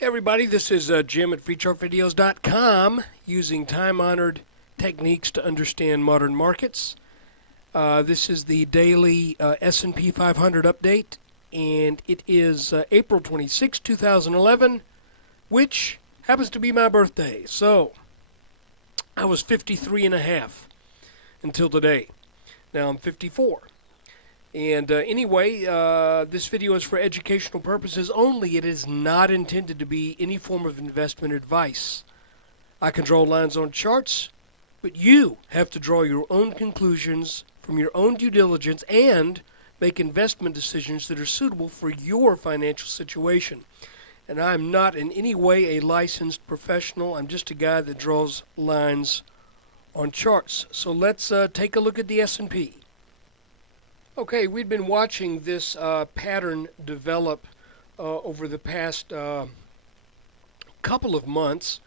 Hey everybody, this is Jim at FreeChartVideos.com using time-honored techniques to understand modern markets. This is the daily S&P 500 update, and it is April 26, 2011, which happens to be my birthday. So, I was 53 and a half until today. Now I'm 54. And anyway, this video is for educational purposes only. It is not intended to be any form of investment advice. I can draw lines on charts, but you have to draw your own conclusions from your own due diligence and make investment decisions that are suitable for your financial situation. And I'm not in any way a licensed professional. I'm just a guy that draws lines on charts. So let's take a look at the S&P. Okay, we've been watching this pattern develop over the past couple of months,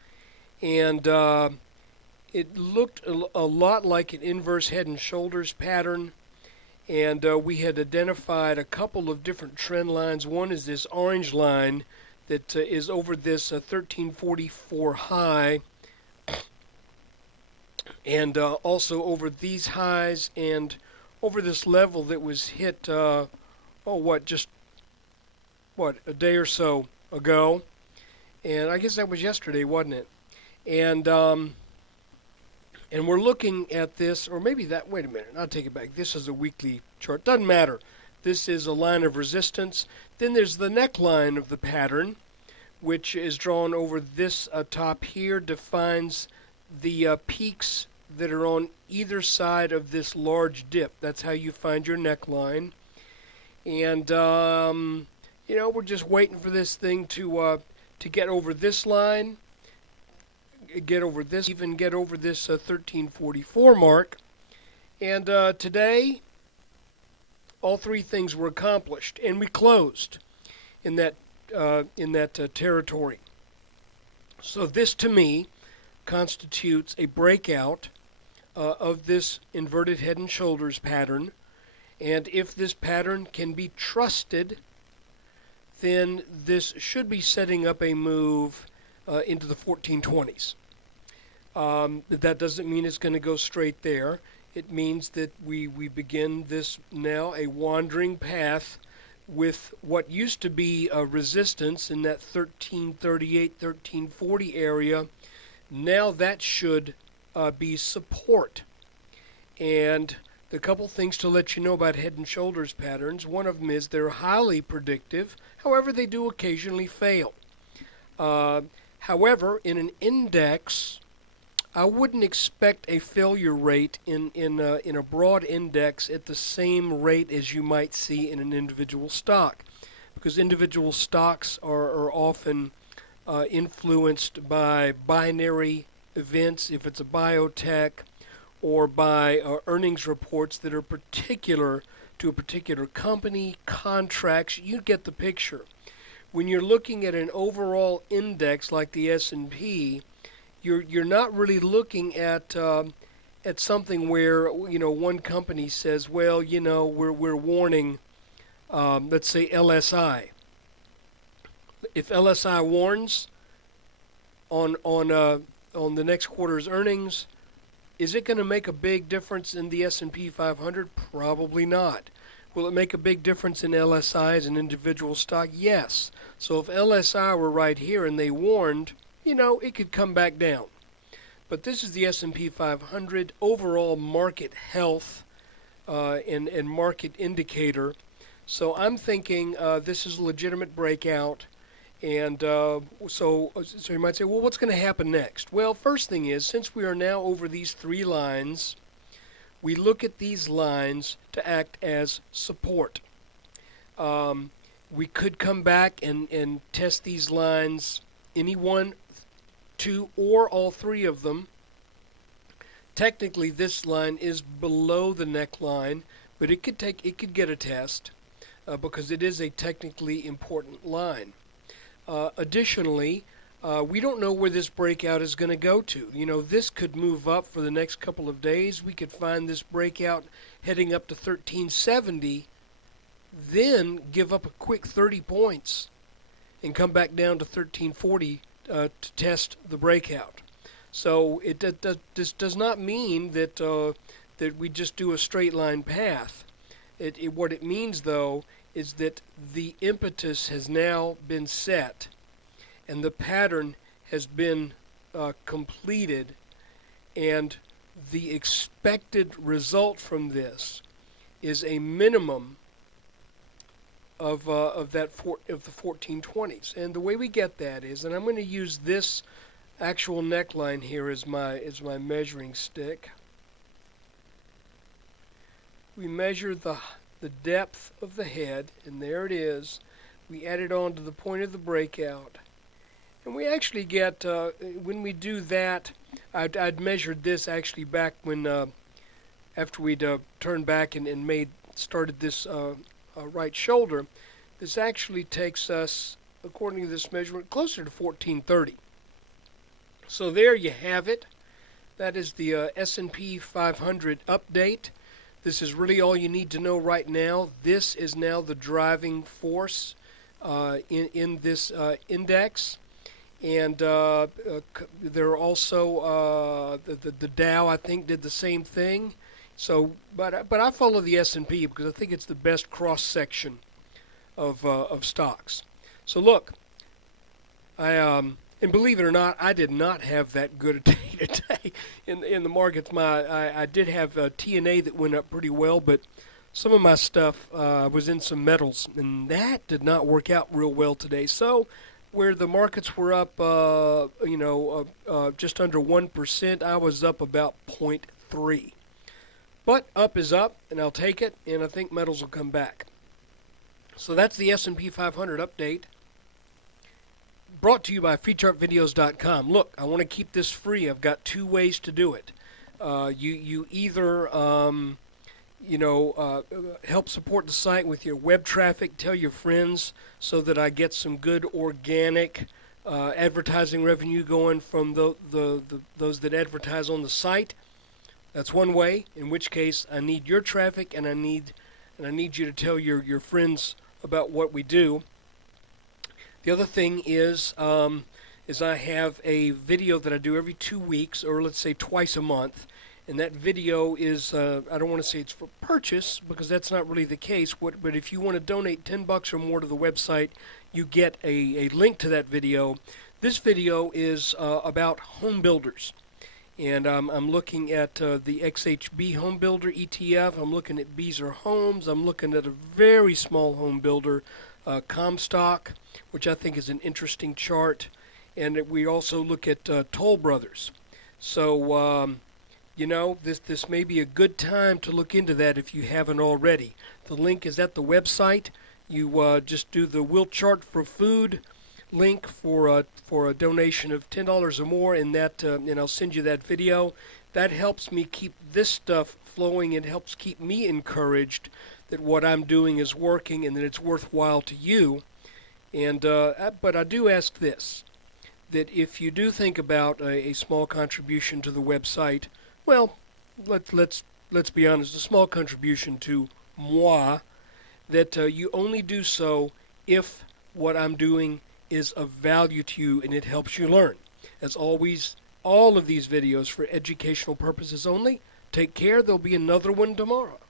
and it looked a lot like an inverse head and shoulders pattern, and we had identified a couple of different trend lines. One is this orange line that is over this 1344 high, and also over these highs, and over this level that was hit, a day or so ago. And I guess that was yesterday, wasn't it? And we're looking at this, or maybe that, wait a minute, I'll take it back. This is a weekly chart. Doesn't matter. This is a line of resistance. Then there's the neckline of the pattern, which is drawn over this top here, defines the peaks that are on either side of this large dip. That's how you find your neckline. And we're just waiting for this thing to get over this line, get over this 1344 mark. And today, all three things were accomplished, and we closed in that territory. So this, to me, constitutes a breakout of this inverted head and shoulders pattern, and if this pattern can be trusted, then this should be setting up a move into the 1420s. That doesn't mean it's going to go straight there. It means that we begin this now a wandering path with what used to be a resistance in that 1338, 1340 area. Now that should be support. And the couple things to let you know about head and shoulders patterns, one of them is they're highly predictive. However, they do occasionally fail. However, in an index, I wouldn't expect a failure rate in a broad index at the same rate as you might see in an individual stock, because individual stocks are often influenced by binary events, if it's a biotech, or by earnings reports that are particular to a particular company, contracts. You get the picture. When you're looking at an overall index like the S&P, you're not really looking at something where one company says, well, we're warning, let's say LSI. If LSI warns on the next quarter's earnings, is it going to make a big difference in the S&P 500? Probably not. Will it make a big difference in LSI as an individual stock? Yes. So if LSI were right here and they warned, it could come back down. But this is the S&P 500 overall market health and market indicator. So I'm thinking this is a legitimate breakout. And so you might say, well, what's going to happen next? Well, first thing is, since we are now over these three lines, we look at these lines to act as support. We could come back and test these lines, any one, two, or all three of them. Technically, this line is below the neckline, but it could get a test because it is a technically important line. Additionally, we don't know where this breakout is going to go to. This could move up for the next couple of days. We could find this breakout heading up to 1370, then give up a quick 30 points and come back down to 1340 to test the breakout. So this does not mean that that we just do a straight line path. What it means, though, is that the impetus has now been set and the pattern has been completed, and the expected result from this is a minimum of the 1420s. And the way we get that is, and I'm going to use this actual neckline here as my measuring stick. We measure the depth of the head, and there it is. We add it on to the point of the breakout, and we actually get, when we do that, I'd measured this actually back when after we'd turned back and started this right shoulder. This actually takes us, according to this measurement, closer to 1430. So there you have it. That is the S&P 500 update. This is really all you need to know right now. This is now the driving force in this index. And there are also the Dow, I think, did the same thing. So, but I follow the S&P because I think it's the best cross section of stocks. So look, and believe it or not, I did not have that good a day today in the markets. I did have TNA that went up pretty well, but some of my stuff was in some metals, and that did not work out real well today. So where the markets were up, just under 1%, I was up about 0.3. But up is up, and I'll take it, and I think metals will come back. So that's the S&P 500 update, brought to you by FreeChartVideos.com. Look, I want to keep this free. I've got two ways to do it. You either help support the site with your web traffic, tell your friends so that I get some good organic advertising revenue going from those that advertise on the site. That's one way, in which case I need your traffic, and I need you to tell your friends about what we do. The other thing is I have a video that I do every 2 weeks, or let's say twice a month. And that video is, I don't want to say it's for purchase, because that's not really the case. But if you want to donate $10 or more to the website, you get a link to that video. This video is about home builders. And I'm looking at the XHB Home Builder ETF. I'm looking at Beazer Homes. I'm looking at a very small home builder, Comstock, which I think is an interesting chart. And we also look at Toll Brothers. So, this may be a good time to look into that if you haven't already. The link is at the website. You just do the Will Chart for Food link for a donation of $10 or more, and I'll send you that video. That helps me keep this stuff flowing. It helps keep me encouraged that what I'm doing is working and that it's worthwhile to you. And but I do ask this, that if you do think about a small contribution to the website, well, let's be honest, a small contribution to moi, that you only do so if what I'm doing is of value to you and it helps you learn. As always, all of these videos for educational purposes only. Take care. There'll be another one tomorrow.